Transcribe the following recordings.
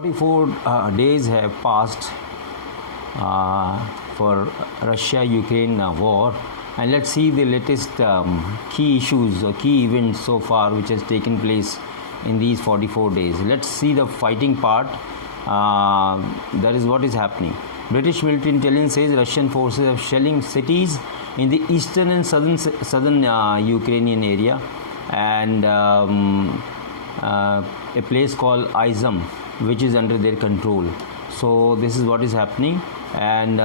44 days have passed for Russia-Ukraine war, and let's see the latest key issues or key events so far which has taken place in these 44 days. Let's see the fighting part. That is what is happening. British military intelligence says Russian forces are shelling cities in the eastern and southern Ukrainian area, and a place called Izum, which is under their control. So this is what is happening, and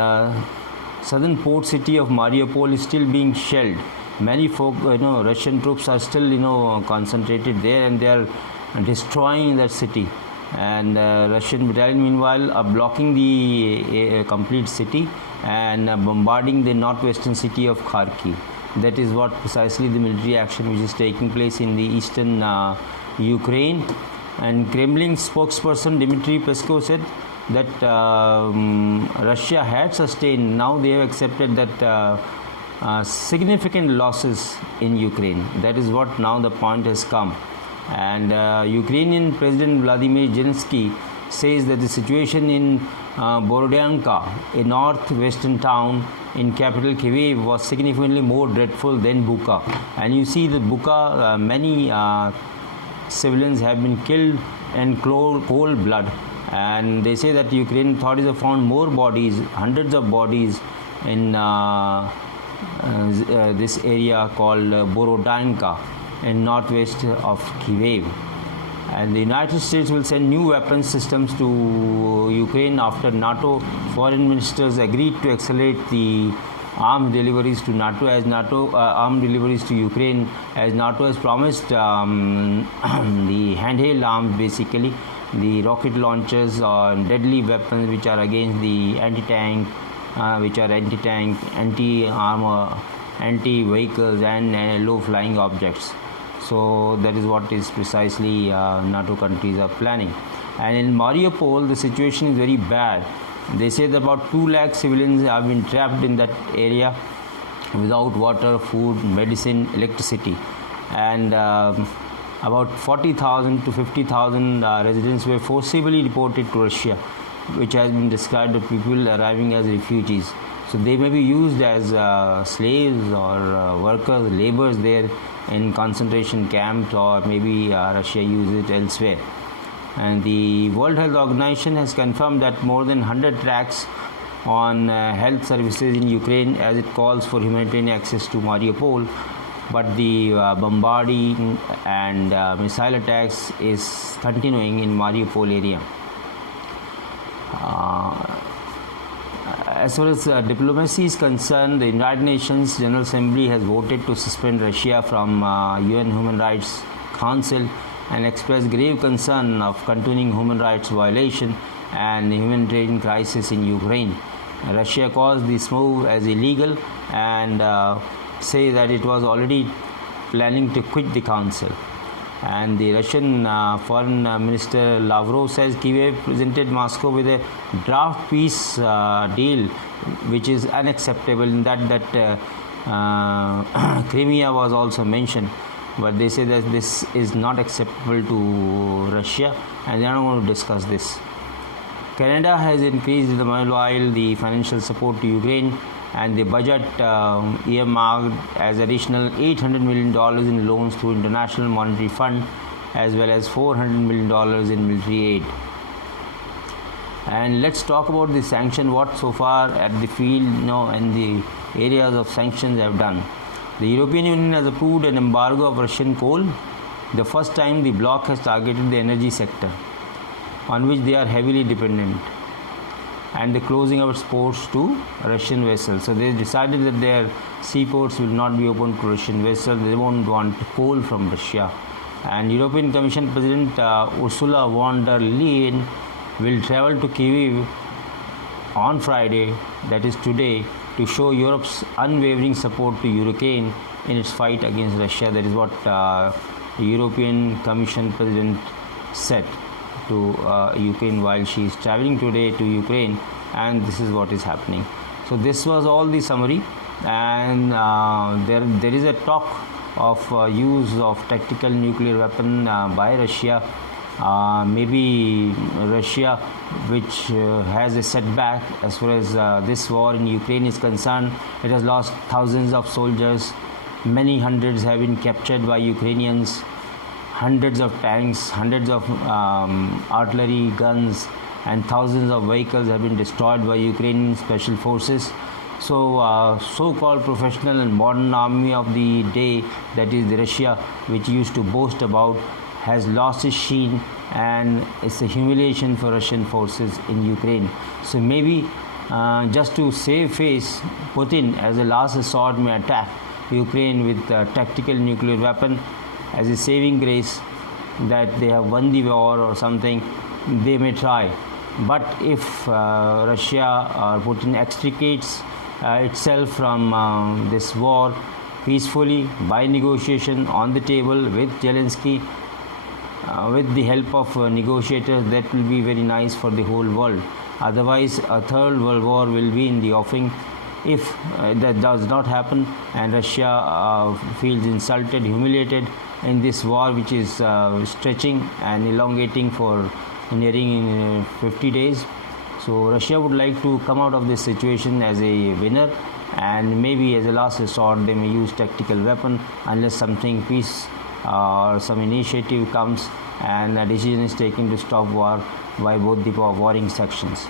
southern port city of Mariupol is still being shelled. Many folk, Russian troops are still, concentrated there, and they are destroying that city. And Russian battalion, meanwhile, are blocking the complete city and bombarding the northwestern city of Kharkiv. That is what precisely the military action which is taking place in the eastern Ukraine. And Kremlin spokesperson Dmitry Peskov said that Russia had sustained, now they have accepted that significant losses in Ukraine. That is what now the point has come. And Ukrainian President Vladimir Zelensky says that the situation in Borodyanka, a northwestern town in capital Kyiv, was significantly more dreadful than Bucha. And you see that Bucha, many civilians have been killed in cold blood, and they say that Ukrainian authorities have found more bodies, hundreds of bodies in this area called Borodyanka in northwest of Kyiv. And the United States will send new weapons systems to Ukraine after NATO foreign ministers agreed to accelerate the arms deliveries to NATO, as arms deliveries to Ukraine, as NATO has promised the handheld arms, basically the rocket launchers or deadly weapons which are against the anti-tank, anti-armor, anti-vehicles and low-flying objects. So that is what is precisely NATO countries are planning. And in Mariupol, the situation is very bad. They say that about 2 lakh civilians have been trapped in that area without water, food, medicine, electricity. And about 40,000 to 50,000 residents were forcibly deported to Russia, which has been described as people arriving as refugees. So they may be used as slaves or workers, laborers there in concentration camps, or maybe Russia uses it elsewhere. And the World Health Organization has confirmed that more than 100 attacks on health services in Ukraine, as it calls for humanitarian access to Mariupol. But the bombarding and missile attacks is continuing in Mariupol area. As far as diplomacy is concerned, the United Nations General Assembly has voted to suspend Russia from UN Human Rights Council and expressed grave concern of continuing human rights violation and humanitarian crisis in Ukraine. Russia calls this move as illegal and say that it was already planning to quit the council. And the Russian Foreign Minister Lavrov says Kyiv presented Moscow with a draft peace deal which is unacceptable. In that Crimea was also mentioned, but they say that this is not acceptable to Russia and they are not going to discuss this. Canada has increased meanwhile the financial support to Ukraine, and the budget earmarked as additional $800 million in loans through International Monetary Fund, as well as $400 million in military aid. And let's talk about the sanction, what so far at the field, and the areas of sanctions have done. The European Union has approved an embargo of Russian coal, the first time the bloc has targeted the energy sector, on which they are heavily dependent, and the closing of its ports to Russian vessels. So they decided that their seaports will not be open to Russian vessels. They won't want coal from Russia. And European Commission President Ursula von der Leyen will travel to Kyiv on Friday, that is today, to show Europe's unwavering support to Ukraine in its fight against Russia. That is what the European Commission President said to Ukraine while she is traveling today to Ukraine, and this is what is happening. So this was all the summary, and there is a talk of use of tactical nuclear weapon by Russia maybe Russia, which has a setback as far as this war in Ukraine is concerned. It has lost thousands of soldiers, many hundreds have been captured by Ukrainians, hundreds of tanks, hundreds of artillery guns, and thousands of vehicles have been destroyed by Ukrainian special forces. So, so-called professional and modern army of the day, that is Russia, which used to boast about, has lost its sheen, and it's a humiliation for Russian forces in Ukraine. So maybe just to save face, Putin as a last resort may attack Ukraine with a tactical nuclear weapon as a saving grace that they have won the war or something. They may try. But if Russia or Putin extricates itself from this war peacefully by negotiation on the table with Zelensky, with the help of negotiators, that will be very nice for the whole world. Otherwise, a third world war will be in the offing. If that does not happen and Russia feels insulted, humiliated in this war, which is stretching and elongating for nearing 50 days, so Russia would like to come out of this situation as a winner, and maybe as a last resort they may use tactical weapon unless something peace or some initiative comes and a decision is taken to stop war by both the warring sections.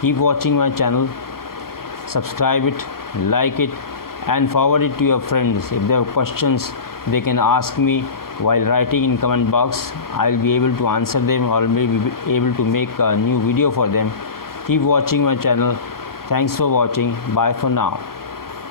Keep watching my channel, subscribe it, like it, and forward it to your friends. If they have questions, they can ask me while writing in comment box. I'll be able to answer them or maybe be able to make a new video for them. Keep watching my channel. Thanks for watching. Bye for now.